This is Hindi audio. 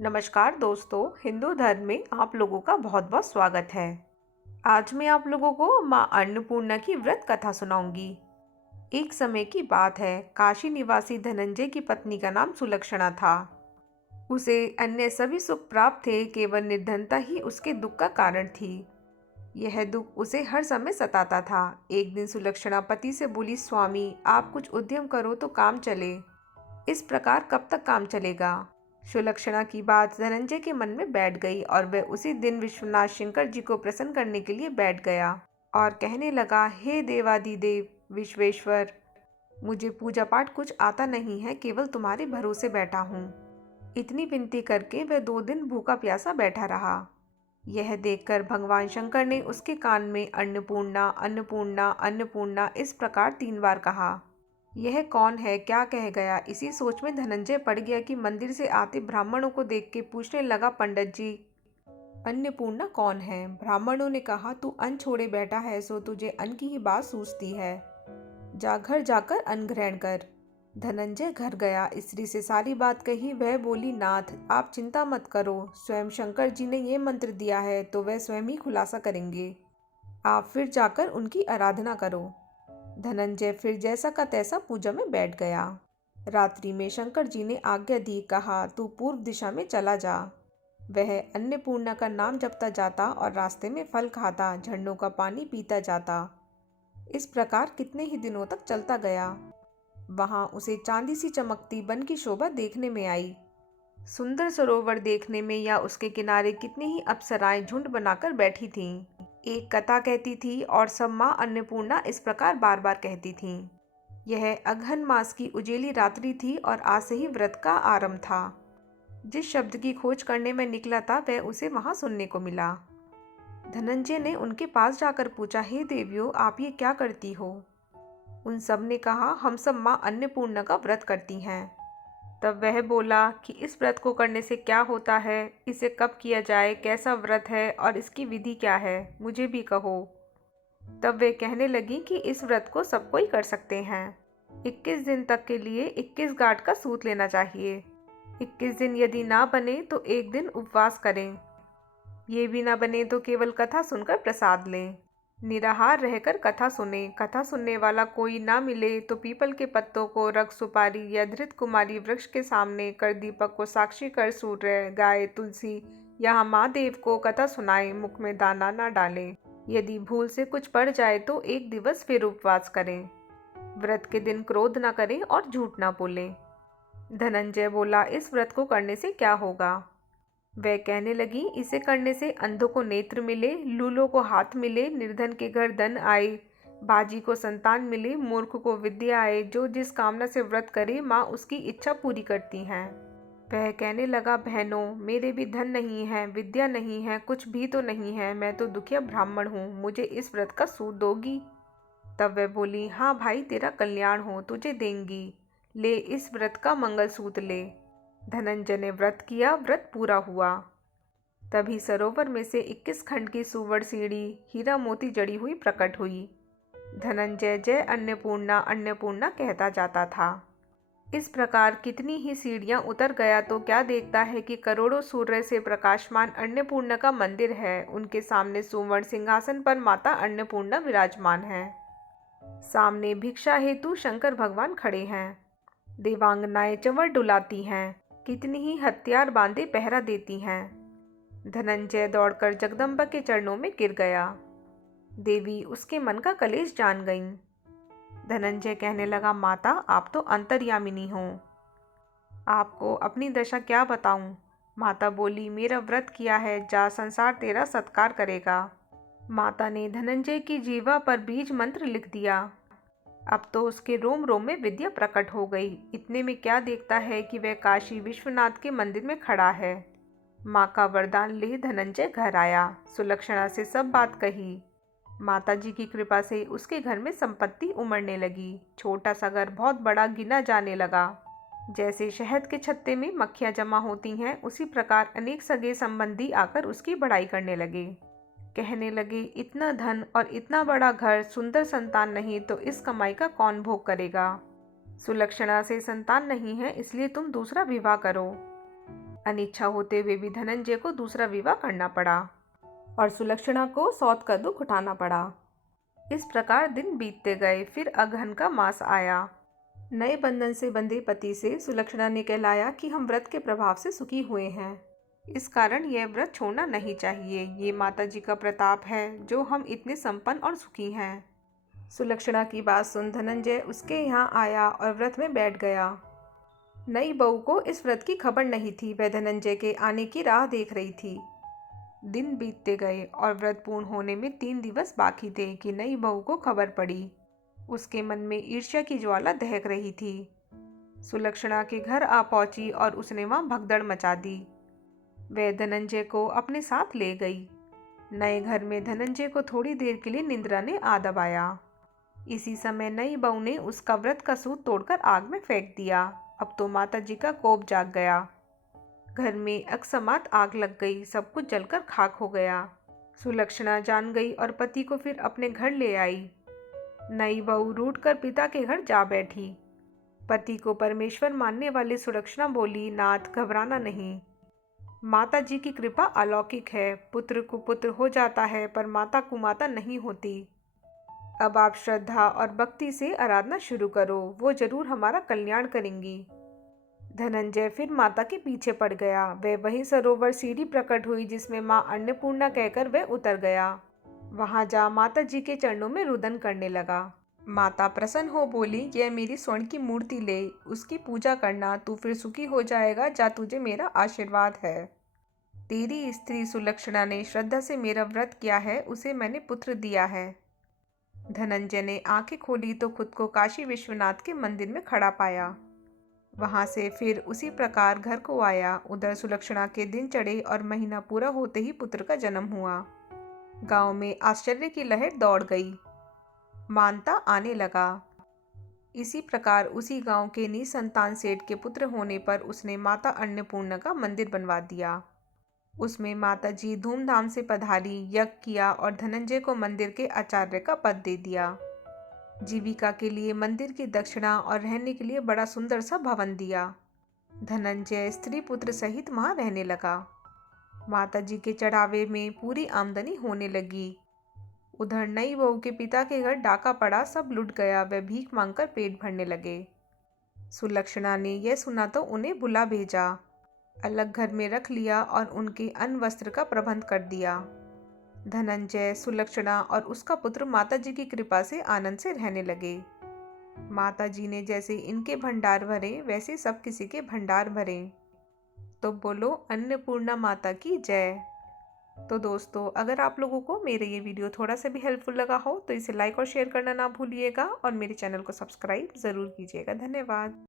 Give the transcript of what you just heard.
नमस्कार दोस्तों, हिंदू धर्म में आप लोगों का बहुत बहुत स्वागत है। आज मैं आप लोगों को माँ अन्नपूर्णा की व्रत कथा सुनाऊंगी। एक समय की बात है, काशी निवासी धनंजय की पत्नी का नाम सुलक्षणा था। उसे अन्य सभी सुख प्राप्त थे, केवल निर्धनता ही उसके दुख का कारण थी। यह दुख उसे हर समय सताता था। एक दिन सुलक्षणा पति से बोली, स्वामी आप कुछ उद्यम करो तो काम चले। इस प्रकार कब तक काम चलेगा? सुलक्षणा की बात धनंजय के मन में बैठ गई और वह उसी दिन विश्वनाथ शंकर जी को प्रसन्न करने के लिए बैठ गया और कहने लगा, हे देवादिदेव विश्वेश्वर, मुझे पूजा पाठ कुछ आता नहीं है, केवल तुम्हारे भरोसे बैठा हूँ। इतनी विनती करके वह 2 दिन भूखा प्यासा बैठा रहा। यह देखकर भगवान शंकर ने उसके कान में अन्नपूर्णा अन्नपूर्णा अन्नपूर्णा इस प्रकार 3 बार कहा। यह कौन है, क्या कह गया? इसी सोच में धनंजय पड़ गया कि मंदिर से आते ब्राह्मणों को देख के पूछने लगा, पंडित जी अन्नपूर्णा कौन है? ब्राह्मणों ने कहा, तू अन्न छोड़े बैठा है, सो तुझे अन्न की ही बात सूझती है। जा घर जाकर अन्न ग्रहण कर। धनंजय घर गया, स्त्री से सारी बात कही। वह बोली, नाथ आप चिंता मत करो, स्वयं शंकर जी ने ये मंत्र दिया है तो वह स्वयं ही खुलासा करेंगे। आप फिर जाकर उनकी आराधना करो। धनंजय फिर जैसा का तैसा पूजा में बैठ गया। रात्रि में शंकर जी ने आज्ञा दी, कहा तू पूर्व दिशा में चला जा। वह अन्नपूर्णा का नाम जपता जाता और रास्ते में फल खाता, झरनों का पानी पीता जाता। इस प्रकार कितने ही दिनों तक चलता गया। वहां उसे चांदी सी चमकती वन की शोभा देखने में आई। सुंदर सरोवर देखने में या उसके किनारे कितनी ही अप्सराएं झुंड बनाकर बैठी थीं। एक कथा कहती थी और सब माँ अन्नपूर्णा इस प्रकार बार बार कहती थीं। यह अगहन मास की उजेली रात्रि थी और आज से ही व्रत का आरंभ था। जिस शब्द की खोज करने में निकला था वह उसे वहां सुनने को मिला। धनंजय ने उनके पास जाकर पूछा, हे देवियों आप ये क्या करती हो? उन सब ने कहा, हम सब माँ अन्नपूर्णा का व्रत करती हैं। तब वह बोला कि इस व्रत को करने से क्या होता है, इसे कब किया जाए, कैसा व्रत है और इसकी विधि क्या है, मुझे भी कहो। तब वे कहने लगी कि इस व्रत को सब कोई कर सकते हैं। 21 दिन तक के लिए 21 गांठ का सूत लेना चाहिए। 21 दिन यदि ना बने तो एक दिन उपवास करें। ये भी ना बने तो केवल कथा सुनकर प्रसाद लें। निराहार रहकर कथा सुने। कथा सुनने वाला कोई ना मिले तो पीपल के पत्तों को रख सुपारी या धृत कुमारी वृक्ष के सामने कर दीपक को साक्षी कर सूर्य, गाय, तुलसी या महादेव को कथा सुनाए, मुख में दाना ना डालें। यदि भूल से कुछ पड़ जाए तो 1 दिवस फिर उपवास करें। व्रत के दिन क्रोध न करें और झूठ ना बोलें। धनंजय बोला, इस व्रत को करने से क्या होगा? वह कहने लगी, इसे करने से अंधों को नेत्र मिले, लूलों को हाथ मिले, निर्धन के घर धन आए, बाजी को संतान मिले, मूर्ख को विद्या आए। जो जिस कामना से व्रत करे माँ उसकी इच्छा पूरी करती हैं। वह कहने लगा, बहनों मेरे भी धन नहीं है, विद्या नहीं है, कुछ भी तो नहीं है, मैं तो दुखिया ब्राह्मण हूँ, मुझे इस व्रत का सूत दोगी? तब वह बोली, हाँ भाई तेरा कल्याण हो, तुझे देंगी, ले इस व्रत का मंगलसूत्र ले। धनंजय ने व्रत किया, व्रत पूरा हुआ। तभी सरोवर में से 21 खंड की सुवर्ण सीढ़ी हीरा मोती जड़ी हुई प्रकट हुई। धनंजय जय अन्नपूर्णा अन्नपूर्णा कहता जाता था। इस प्रकार कितनी ही सीढ़ियां उतर गया तो क्या देखता है कि करोड़ों सूर्य से प्रकाशमान अन्नपूर्णा का मंदिर है। उनके सामने सुवर्ण सिंहासन पर माता अन्नपूर्णा विराजमान है। सामने भिक्षा हेतु शंकर भगवान खड़े हैं। देवांगनाएं चंवर डुलाती हैं, कितनी ही हथियार बांधे पहरा देती हैं। धनंजय दौड़कर जगदम्बा के चरणों में गिर गया। देवी उसके मन का कलेश जान गईं। धनंजय कहने लगा, माता आप तो अंतर्यामिनी हो, आपको अपनी दशा क्या बताऊं? माता बोली, मेरा व्रत किया है, जा संसार तेरा सत्कार करेगा। माता ने धनंजय की जीवा पर बीज मंत्र लिख दिया। अब तो उसके रोम रोम में विद्या प्रकट हो गई। इतने में क्या देखता है कि वह काशी विश्वनाथ के मंदिर में खड़ा है। माँ का वरदान ले धनंजय घर आया, सुलक्षणा से सब बात कही। माताजी की कृपा से उसके घर में संपत्ति उमड़ने लगी। छोटा सा घर बहुत बड़ा गिना जाने लगा। जैसे शहद के छत्ते में मक्खियाँ जमा होती हैं, उसी प्रकार अनेक सगे संबंधी आकर उसकी बड़ाई करने लगे। कहने लगे, इतना धन और इतना बड़ा घर, सुंदर संतान नहीं तो इस कमाई का कौन भोग करेगा? सुलक्षणा से संतान नहीं है, इसलिए तुम दूसरा विवाह करो। अनिच्छा होते हुए भी धनंजय को दूसरा विवाह करना पड़ा और सुलक्षणा को सौत का दुख उठाना पड़ा। इस प्रकार दिन बीतते गए। फिर अगहन का मास आया। नए बंधन से बंधे पति से सुलक्षणा ने कहलाया कि हम व्रत के प्रभाव से सुखी हुए हैं, इस कारण यह व्रत छोड़ना नहीं चाहिए। ये माता जी का प्रताप है जो हम इतने संपन्न और सुखी हैं। सुलक्षणा की बात सुन धनंजय उसके यहाँ आया और व्रत में बैठ गया। नई बहू को इस व्रत की खबर नहीं थी। वह धनंजय के आने की राह देख रही थी। दिन बीतते गए और व्रत पूर्ण होने में 3 दिवस बाकी थे कि नई बहू को खबर पड़ी। उसके मन में ईर्ष्या की ज्वाला दहक रही थी। सुलक्षणा के घर आ पहुंची और उसने वहां भगदड़ मचा दी। वह धनंजय को अपने साथ ले गई। नए घर में धनंजय को थोड़ी देर के लिए निंद्रा ने आ दबाया। इसी समय नई बहू ने उसका व्रत का सूत तोड़कर आग में फेंक दिया। अब तो माता जी का कोप जाग गया। घर में अकस्मात आग लग गई। सब कुछ जलकर खाक हो गया। सुलक्षणा जान गई और पति को फिर अपने घर ले आई। नई बहू रूठकर पिता के घर जा बैठी। पति को परमेश्वर मानने वाली सुलक्षणा बोली, नाथ घबराना नहीं, माता जी की कृपा अलौकिक है। पुत्र को पुत्र हो जाता है पर माता कुमाता नहीं होती। अब आप श्रद्धा और भक्ति से आराधना शुरू करो, वो जरूर हमारा कल्याण करेंगी। धनंजय फिर माता के पीछे पड़ गया। वह वही सरोवर सीढ़ी प्रकट हुई जिसमें माँ अन्नपूर्णा कहकर वह उतर गया। वहां जा माता जी के चरणों में रुदन करने लगा। माता प्रसन्न हो बोली, यह मेरी स्वर्ण की मूर्ति ले, उसकी पूजा करना, तू फिर सुखी हो जाएगा। जा, तुझे मेरा आशीर्वाद है। तेरी स्त्री सुलक्षणा ने श्रद्धा से मेरा व्रत किया है, उसे मैंने पुत्र दिया है। धनंजय ने आंखें खोली तो खुद को काशी विश्वनाथ के मंदिर में खड़ा पाया। वहां से फिर उसी प्रकार घर को आया। उधर सुलक्षणा के दिन चढ़े और महीना पूरा होते ही पुत्र का जन्म हुआ। गांव में आश्चर्य की लहर दौड़ गई। मानता आने लगा। इसी प्रकार उसी गांव के निसंतान सेठ के पुत्र होने पर उसने माता अन्नपूर्णा का मंदिर बनवा दिया। उसमें माता जी धूमधाम से पधारी, यज्ञ किया और धनंजय को मंदिर के आचार्य का पद दे दिया। जीविका के लिए मंदिर की दक्षिणा और रहने के लिए बड़ा सुंदर सा भवन दिया। धनंजय स्त्री पुत्र सहित वहां रहने लगा। माता जी के चढ़ावे में पूरी आमदनी होने लगी। उधर नई बहू के पिता के घर डाका पड़ा, सब लुट गया। वह भीख मांगकर पेट भरने लगे। सुलक्षणा ने यह सुना तो उन्हें बुला भेजा, अलग घर में रख लिया और उनके अन्न वस्त्र का प्रबंध कर दिया। धनंजय, सुलक्षणा और उसका पुत्र माता जी की कृपा से आनंद से रहने लगे। माता जी ने जैसे इनके भंडार भरे वैसे सब किसी के भंडार भरे। तो बोलो अन्नपूर्णा माता की जय। तो दोस्तों, अगर आप लोगों को मेरे ये वीडियो थोड़ा सा भी हेल्पफुल लगा हो तो इसे लाइक और शेयर करना ना भूलिएगा और मेरे चैनल को सब्सक्राइब ज़रूर कीजिएगा। धन्यवाद।